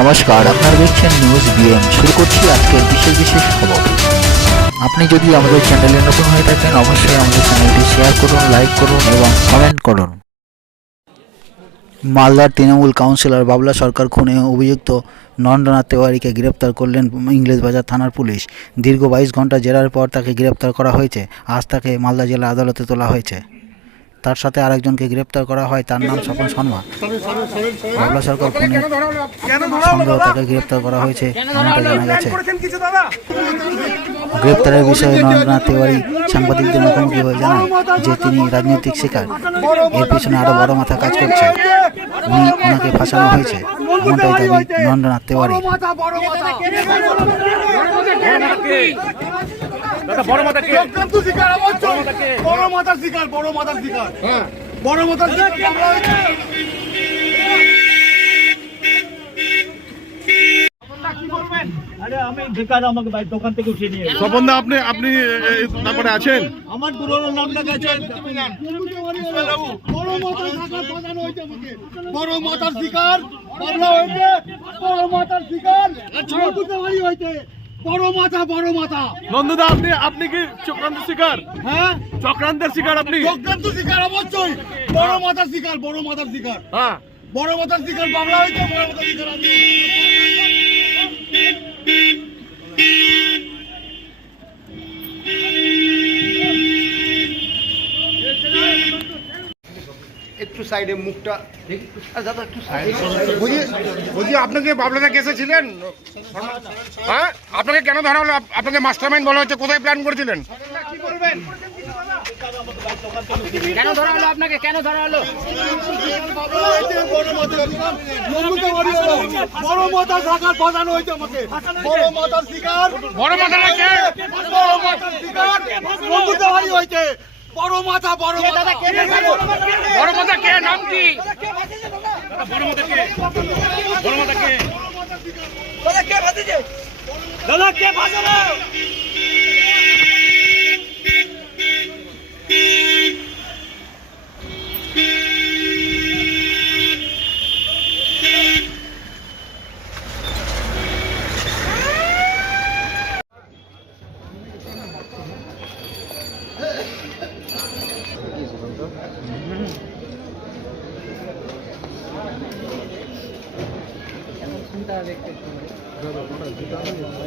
নমস্কার, আপনারা দেখছেন নিউজ বিএম শুরু করছি আজকের বিশেষ বিশেষ খবর। আপনি যদি আমাদের চ্যানেলে নতুন হয়ে থাকেন, অবশ্যই আমাদের চ্যানেলটি শেয়ার করুন লাইক করুন এবং কমেন্ট করুন। মালদার তৃণমূল কাউন্সিলর বাবলা সরকার খুনে অভিযুক্ত নরেন্দ্রনাথ তেওয়ারিকে গ্রেপ্তার করলেন ইংরেজবাজার থানার পুলিশ। দীর্ঘ বাইশ ঘণ্টা জেরার পর তাকে গ্রেপ্তার করা হয়েছে। আজ তাকে মালদা জেলা আদালতে তোলা হয়েছে। তার সাথে আরেকজনকে গ্রেপ্তার করা হয় তার নাম স্বপন শর্মা। বাবলা সরকার খুনে সন্দেহ তাকে গ্রেপ্তার করা হয়েছে এমনটা জানা গেছে। গ্রেপ্তারের বিষয়ে নরেন্দ্রনাথ তিওয়ারি সাংবাদিকদের মুখোমুখি হয়ে জানান যে তিনি রাজনৈতিক শিকার। এর পিছনে আরও বড় মাথা কাজ করছে। উনি ওনাকে ফাঁসানো হয়েছে। এমনটাই দাবি নরেন্দ্রনাথ তিওয়ারি বড় মাথা কে শিকার বড় শিকার বড় শিকার হ্যাঁ বড় শিকার আপনি আপনি তারপরে আছেন আমার পুরোনো নামটা গেছে বড় মাথার শিকার বাজানো হয়েছে বড় মাথার শিকার বাংলা হয়েছে বড় মাথার শিকার হয়েছে বড় মাথা বড় মাথা। নন্দদা আপনি আপনি কি চক্রান্ত শিকার? হ্যাঁ? চক্রান্তের শিকার আপনি? চক্রান্ত শিকার অবশ্যই। বড় মাথার শিকার বড় মাথার শিকার। হ্যাঁ। বড় মাথার শিকার বাংলা হয়েছে বড় মাথার শিকার সাইডে মুখটা বলছি আপনাকে বাবলাদা কেসে ছিলেন? হ্যাঁ? আপনাকে কেন ধরা হলো? আপ- আপনাকে মাস্টারমাইন্ড বলা হচ্ছে কোথায় প্ল্যান করেছিলেন? কেন ধরা হলো আপনাকে? কেন ধরা হলো? বড় মাথার শিকার। বড় মাথার শিকার! বড় মাথার শিকার! বড় মাথা কে বড় মাথা বুঝতে পারি হয়েছে বড় মাথা বড় মাথা বড় দাদা কে নাম কি দাদা কে বাজালো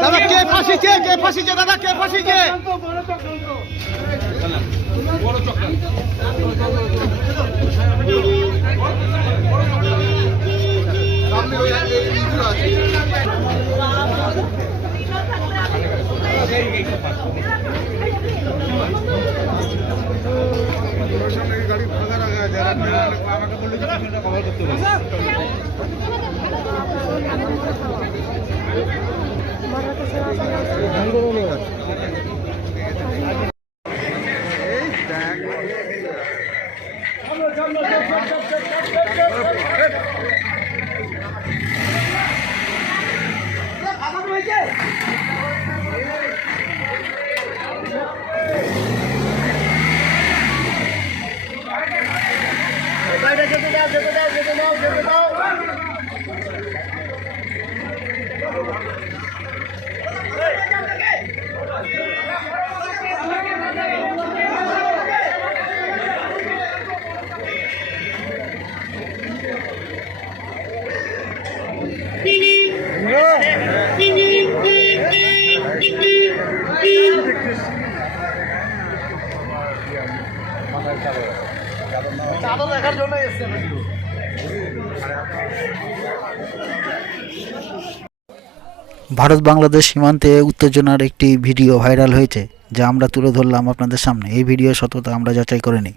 দাদা কে ফাঁসিছে? কে ফাঁসিছে? দাদা কে ফাঁসিছে? গাড়ি ফাঁকা রাখা যারা আমাকে বললে কভার করতে পারবে get it out, get it out, get it out. Bharat Bangladesh সীমান্তে উত্তেজনার একটি ভিডিও ভাইরাল হয়েছে যা আমরা তুলে ধরলাম আপনাদের সামনে। এই ভিডিও সততা আমরা যাচাই করে নিই।